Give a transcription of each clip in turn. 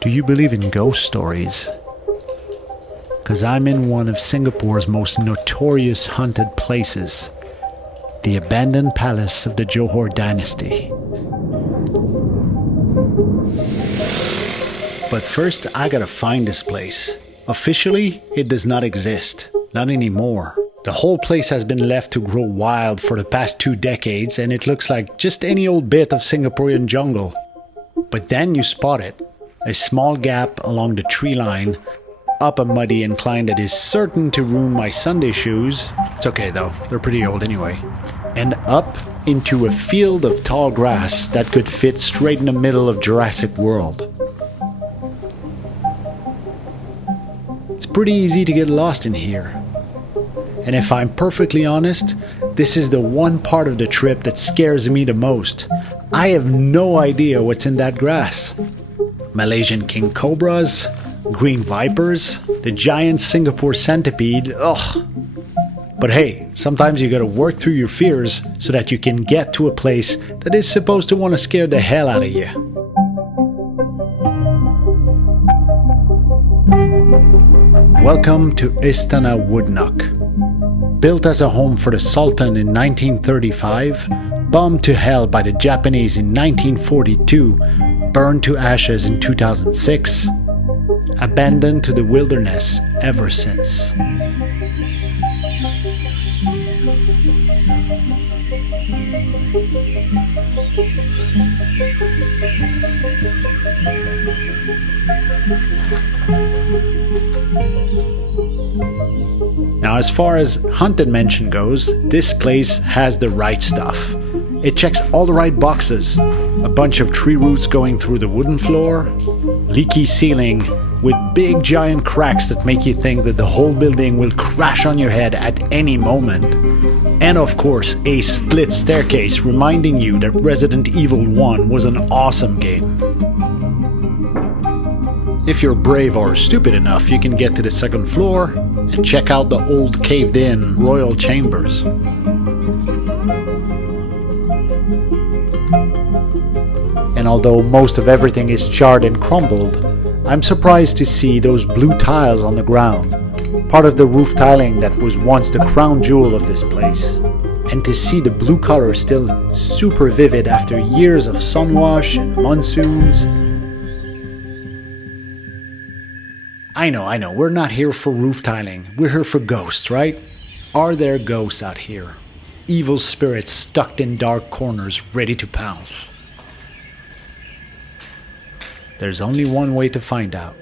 Do you believe in ghost stories? Because I'm in one of Singapore's most notorious haunted places, the abandoned palace of the Johor Dynasty. But first, I gotta find this place. Officially, it does not exist. Not anymore. The whole place has been left to grow wild for the past 2 decades, and it looks like just any old bit of Singaporean jungle. But then you spot it. A small gap along the tree line, up a muddy incline that is certain to ruin my Sunday shoes. It's okay though, they're pretty old anyway. And up into a field of tall grass that could fit straight in the middle of Jurassic World. It's pretty easy to get lost in here. And if I'm perfectly honest, this is the one part of the trip that scares me the most. I have no idea what's in that grass. Malaysian king cobras, green vipers, the giant Singapore centipede, ugh. But hey, sometimes you gotta work through your fears so that you can get to a place that is supposed to want to scare the hell out of you. Welcome to Istana Woodneuk. Built as a home for the Sultan in 1935, bombed to hell by the Japanese in 1942, burned to ashes in 2006, abandoned to the wilderness ever since. Now, as far as haunted mansion goes, this place has the right stuff. It checks all the right boxes. A bunch of tree roots going through the wooden floor, leaky ceiling with big giant cracks that make you think that the whole building will crash on your head at any moment. And of course, a split staircase reminding you that Resident Evil 1 was an awesome game. If you're brave or stupid enough, you can get to the second floor and check out the old caved-in royal chambers. And although most of everything is charred and crumbled, I'm surprised to see those blue tiles on the ground, part of the roof tiling that was once the crown jewel of this place. And to see the blue color still super vivid after years of sunwash and monsoons. I know, we're not here for roof tiling, we're here for ghosts, right? Are there ghosts out here? Evil spirits stuck in dark corners ready to pounce? There's only one way to find out.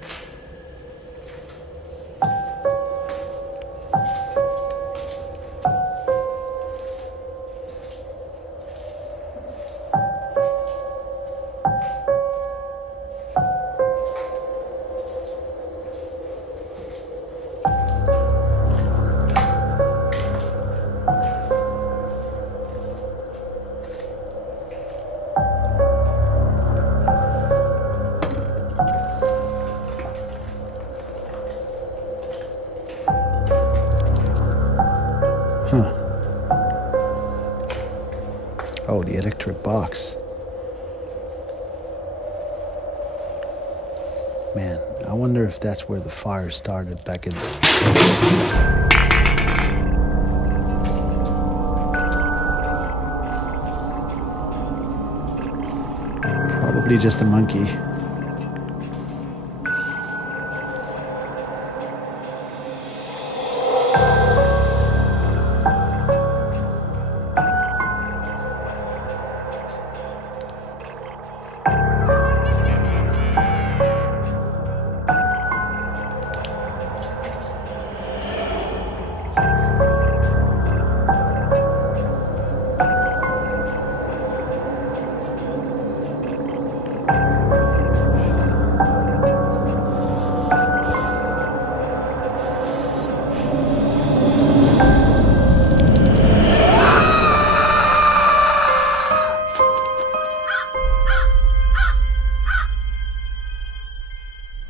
Oh, the electric box. Man, I wonder if that's where the fire started back in the... Probably just a monkey.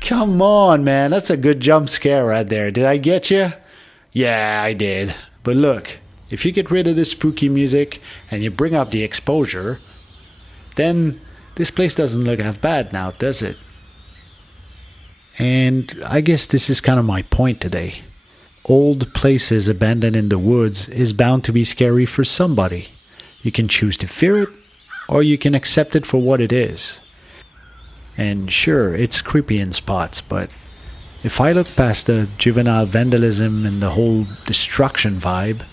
Come on, man. That's a good jump scare right there. Did I get you? Yeah, I did. But look, if you get rid of the spooky music and you bring up the exposure, then this place doesn't look half bad now, does it? And I guess this is kind of my point today. Old places abandoned in the woods is bound to be scary for somebody. You can choose to fear it, or you can accept it for what it is. And sure, it's creepy in spots, but if I look past the juvenile vandalism and the whole destruction vibe,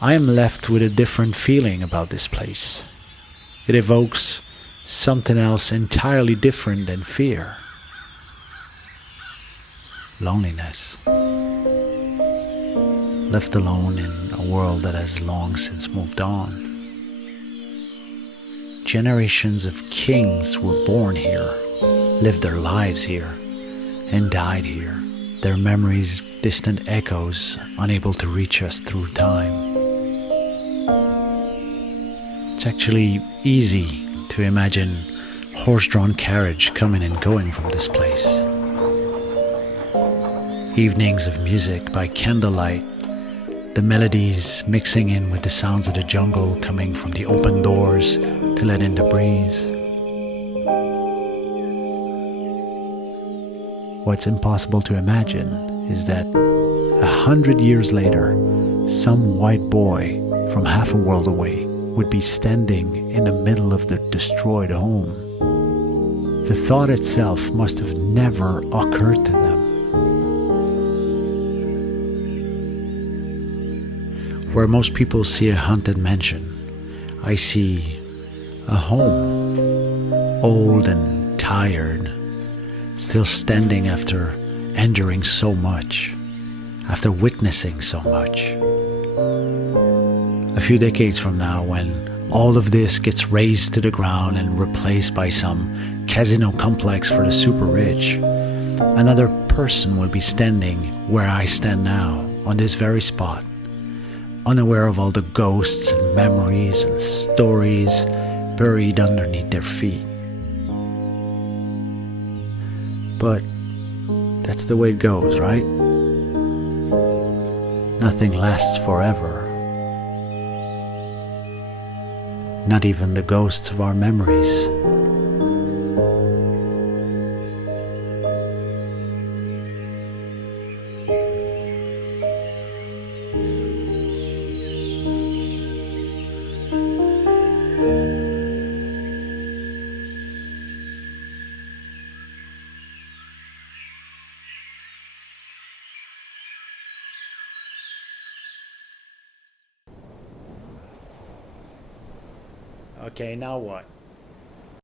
I am left with a different feeling about this place. It evokes something else entirely different than fear. Loneliness. Left alone in a world that has long since moved on. Generations of kings were born here, lived their lives here, and died here. Their memories distant echoes, unable to reach us through time. It's actually easy to imagine horse-drawn carriage coming and going from this place. Evenings of music by candlelight, the melodies mixing in with the sounds of the jungle coming from the open doors to let in the breeze. What's impossible to imagine is that 100 years later, some white boy from half a world away would be standing in the middle of the destroyed home. The thought itself must have never occurred to them. Where most people see a haunted mansion, I see a home, old and tired, still standing after enduring so much, after witnessing so much. A few decades from now, when all of this gets razed to the ground and replaced by some casino complex for the super rich, another person will be standing where I stand now, on this very spot, unaware of all the ghosts and memories and stories buried underneath their feet. But that's the way it goes, right? Nothing lasts forever. Not even the ghosts of our memories. Okay, now what?